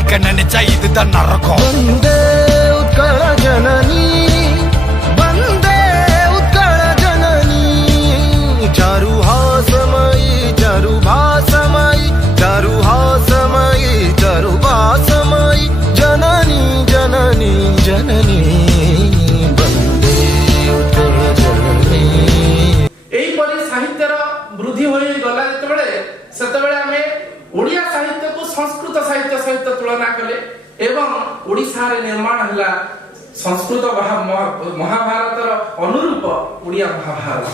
படிக்க நினைச்சா இதுதான் நரகம். வந்தே உத்கல ஜனனி, வந்தே உத்கல ஜனனி, चारुहासमयी चारुभासमयी चारुहासमयी चारुभासमयी जननी जननी जननी वंदे उत्कल जननी। एहीपरि साहित्यर वृद्धि होई गला जेतेबेले सेतेबेले आमे ओडिया साहित्य को संस्कृत साहित्य सहित तुलना कले एवं ओडिसा रे निर्माण हला संस्कृत महाभारत अनुरूप ओडिया महाभारत।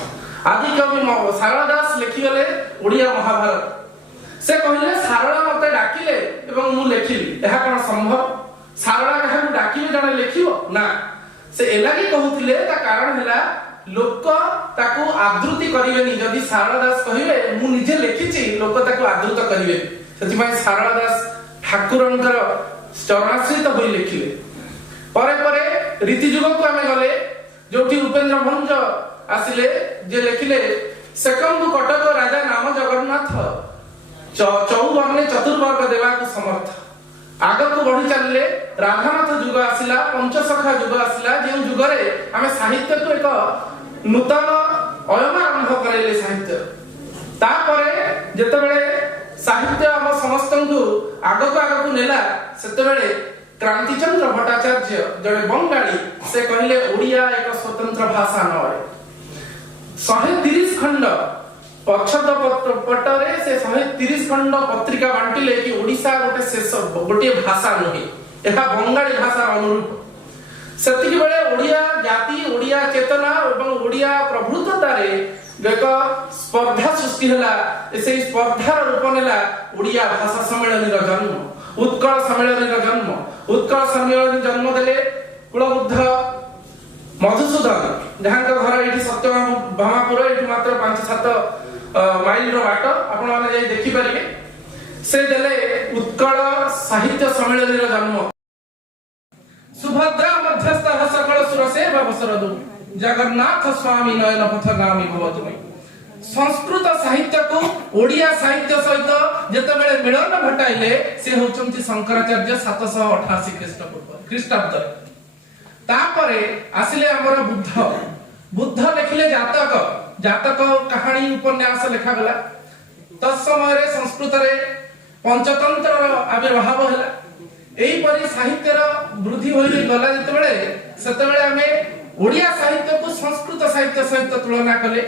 आदि कवि सारला दास लिखिगले ओडिया महाभारत। से कहले सारला मते डाकिले एवं मु लेखिली, एहा कोन संभव? सारला कहा डाकिले जने लेखिबो ना। से एलागी कहउतिले ता कारण हला लोक ताकू आदृति करिवेनी। जदि सारला दास कहिबे मु निजे लेखिची, लोक ताकू आदृत करिवे। सेति पय सारला दास ठाकुरंकर चरणाश्रित होई लेखिले। परे परे रीति जुग को आमे गले जोठी उपेंद्र भंज आसिले जे लेखिले सेकंदु कटक राजा नाम जगन्नाथ चौवर्णे चतुर्वर्ग देवा को समर्थ। आग को बढ़ी चलले राधानाथ जुग आसिला, पंचसखा जुग आसिला, जे जुग रे आमे साहित्य को एक नूतन अयम आरंभ करले साहित्य। ता परे जेतेबेले साहित्य हम समस्तंकु आग को नेला सेतेबेले क्रांतिचंद्र भट्टाचार्य जड़े बंगाली से कहले ओडिया एक स्वतंत्र भाषा नय। 130 खंड पक्षद पटरे से 130 खंड पत्रिका बांटिले कि ओडिसा गोटे शेष गोटे भाषा नुहे, एहा बंगाली भाषा अनुरूप। सेतिकी बेले ओडिया जाति, ओडिया चेतना एवं ओडिया प्रभुत्वता रे एक स्पर्धा सृष्टि हला। से स्पर्धार रूप नेला ओडिया भाषा सम्मेलन जन्म, उत्कल सम्मेलन जन्म। उत्कल सम्मेलन जन्म देले कुलबुद्ध मधुसूदन, जहां घर एठी सत्यभामापुर, एठी मात्र 5-7 माइल रो बाट आपण माने जाई देखि परिबे। से देले उत्कल साहित्य सम्मेलन जन्म। सुभद्रा मध्यस्थ सकल सुरसे भवसरदु, जगन्नाथ स्वामी नयन पथगामी भवतु मई। संस्कृत साहित्य को ओडिया साहित्य सहित जेतेबेले मिलन घटाइले से होचंती शंकराचार्य 788 ख्रीष्टाब्द। तापरे आसिले हमर बुद्ध। बुद्ध लिखिले जातक, जातक कहानी उपन्यास लिखा गला। तत्समय रे संस्कृत रे पंचतंत्र आविर्भाव होला। एही परि साहित्यर वृद्धि होई गला जेतेबेले सेतेबेले आमे ओडिया साहित्य को संस्कृत साहित्य सहित तुलना कले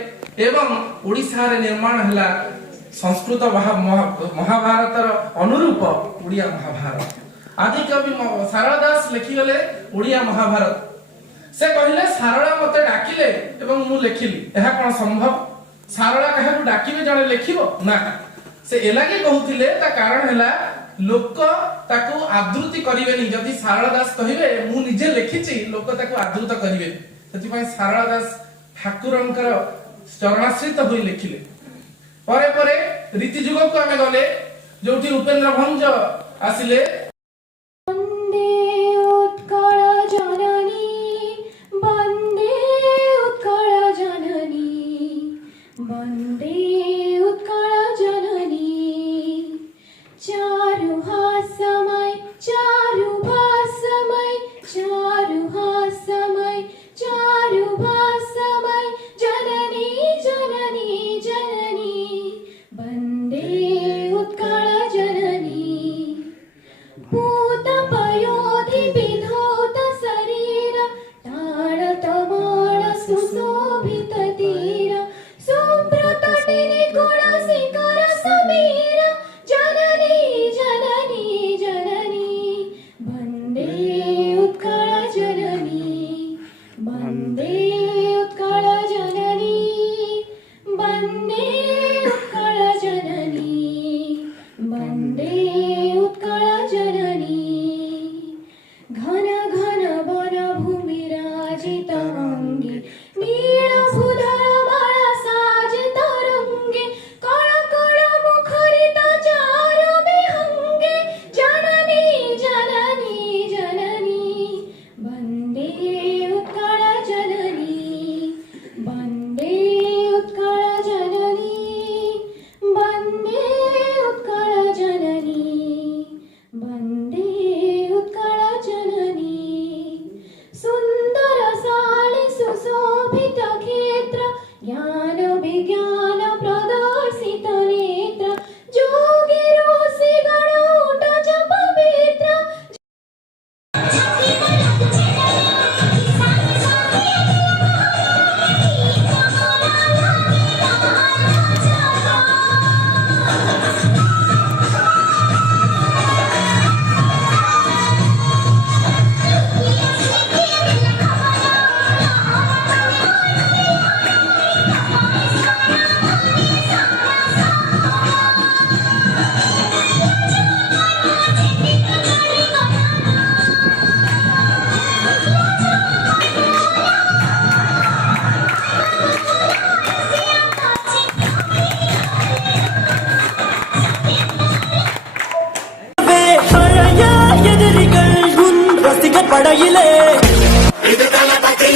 एवं ओडिसा रे निर्माण हला संस्कृत महाभारत अनुरूप ओडिया महाभारत। आदि कवि सारला दास लिखिगले ओडिया महाभारत। से कहले सारला मते डाकिले एवं मु लेखिली, एहा कोन संभव? सारला कहा डाकिबे जने लेखिबो ना। से एलागी कहउतिले ता कारण हला लोक ताकू आदृति करिवेनी। जदि सारला दास कहिबे मु निजे लेखिची, लोक ताकू आदृत करिवे। सेति पय सारला दास ठाकुरंकर चरणाश्रित होई लेखिले। परे परे रीति जुग को आमे गले जोठी उपेंद्र भंज आसिले। वंदे उत्कल जननी, वंदे उत्कल जननी, वंदे उत्कल जननी, चारुहासमय चारुभासमय चारुहासमय चारुभासमय जननी जननी जननी वंदे उत्कल जननी। भूतपयोधि विधौत शरीर, ताडतमाण सुशोभित तीर, शुभ्रतटी निकुण शिखर समीर, जननी जननी जननी वंदे उत्कल जननी, वंदे उत्कल जननी, वंदे उत्कल जननी, वंदे उत्कल जननी। घन घन वन भूमि राजित अंगे, नीलभूधर माला साजित रंगे, कण कण मुखरित चार विहंगे, जननी जननी जननी वंदे उत्कल जननी, वंदे उत्कल जननी, वंदे उत्कल जननी, वंदे படையிலே இது தளபதி